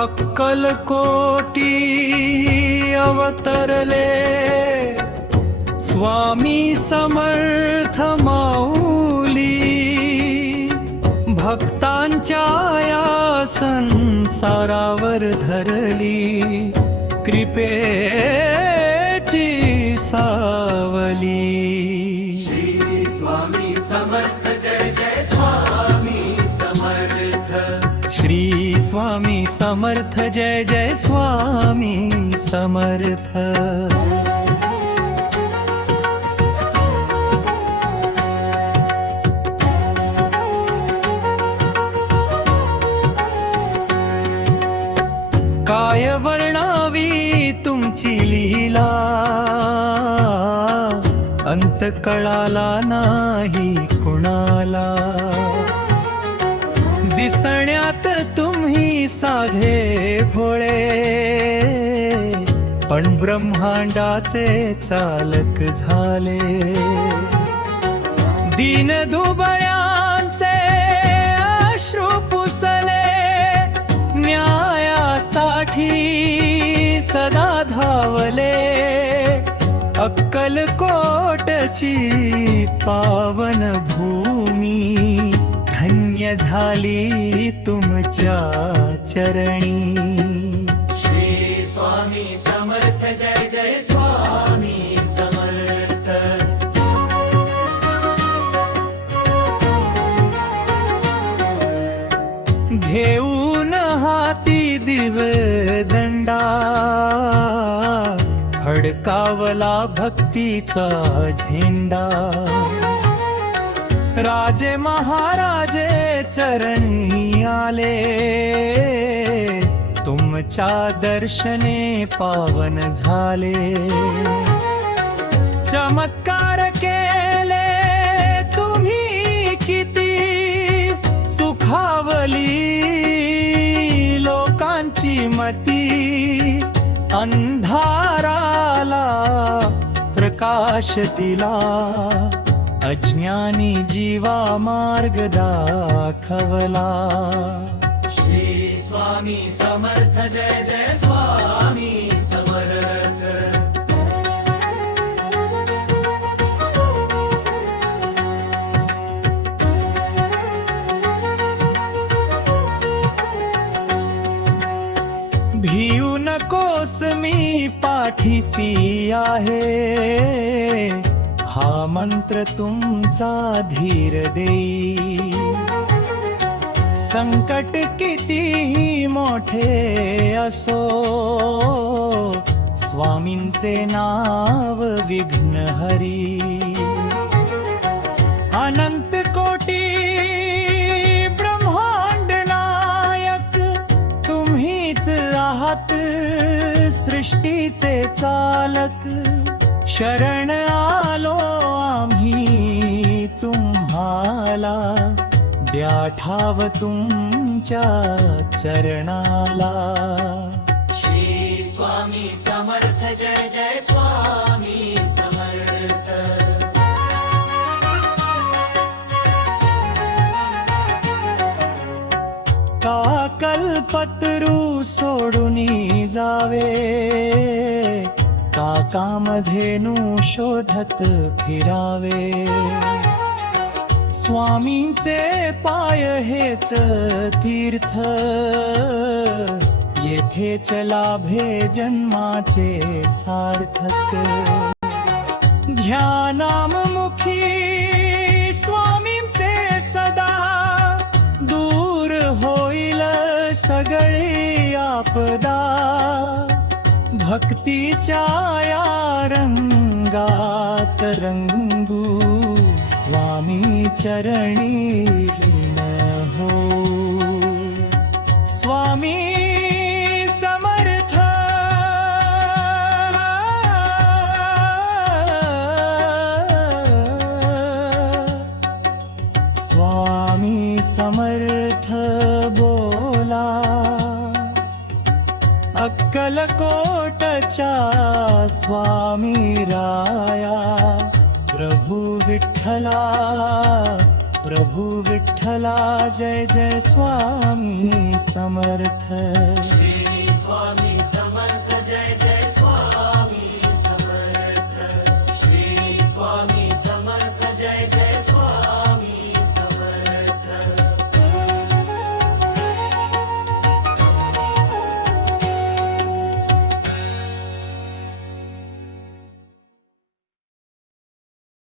अक्कलकोटी अवतरले स्वामी समर्थ माऊली, भक्तांच्या या संसारावर धरली कृपेची सावली। श्री स्वामी समर्थ जय जय स्वामी समर्थ। श्री स्वामी समर्थ जय जय स्वामी समर्थ। काय वर्णावी तुमची लीला, अंत कळाला नाही कुणाला। दिसण्यात तुम्ही साधे भोळे, पण ब्रह्मांडाचे चालक झाले। दीन दुबळ्यांचे अश्रू पुसले, न्यायासाठी सदा धावले। अक्कलकोटची पावन भूमी धन्य झाली तुमच्या चरणी। श्री स्वामी समर्थ जय जय स्वामी समर्थ। घेऊन हाती दिवदंडा, खडकावला भक्तीचा झेंडा। राजे महाराजे चरणी आले, तुमच्या दर्शने पावन झाले। चमत्कार केले तुम्ही किती, सुखावली लोकांची मती। अंधाराला प्रकाश दिला, अज्ञानी जीवा मार्ग दाखवला। श्री स्वामी समर्थ जय जय स्वामी समर्थ। भिऊ नकोस मी पाठीसी आहे, हा मंत्र तुमचा धीर देई। संकट कितीही मोठे असो, स्वामींचे नाव विघ्नहरी। अनंत कोटी ब्रह्मांड नायक तुम्हीच आहात, सृष्टीचे चालक। शरण आलो आम्ही तुम्हाला, द्या ठाव तुमच्या चरणाला। श्री स्वामी समर्थ जय जय स्वामी समर्थ। का कल्पतरू सोडूनी जावे, का कामधेनू शोधत फिरावे। स्वामींचे पाय हेच तीर्थ, येथेच लाभे जन्माचे सार्थक। ध्यानामुखी स्वामींचे सदा, दूर होईल सगळी आपदा। भक्तीच्या या रंगात रंगू, स्वामी चरणी लीन हो। स्वामी समर्थ। स्वामी समर्थ बोला, अक्कलकोटच्या स्वामी राया। प्रभु विठ्ठला प्रभू विठ्ठला जय जय स्वामी समर्थ. श्री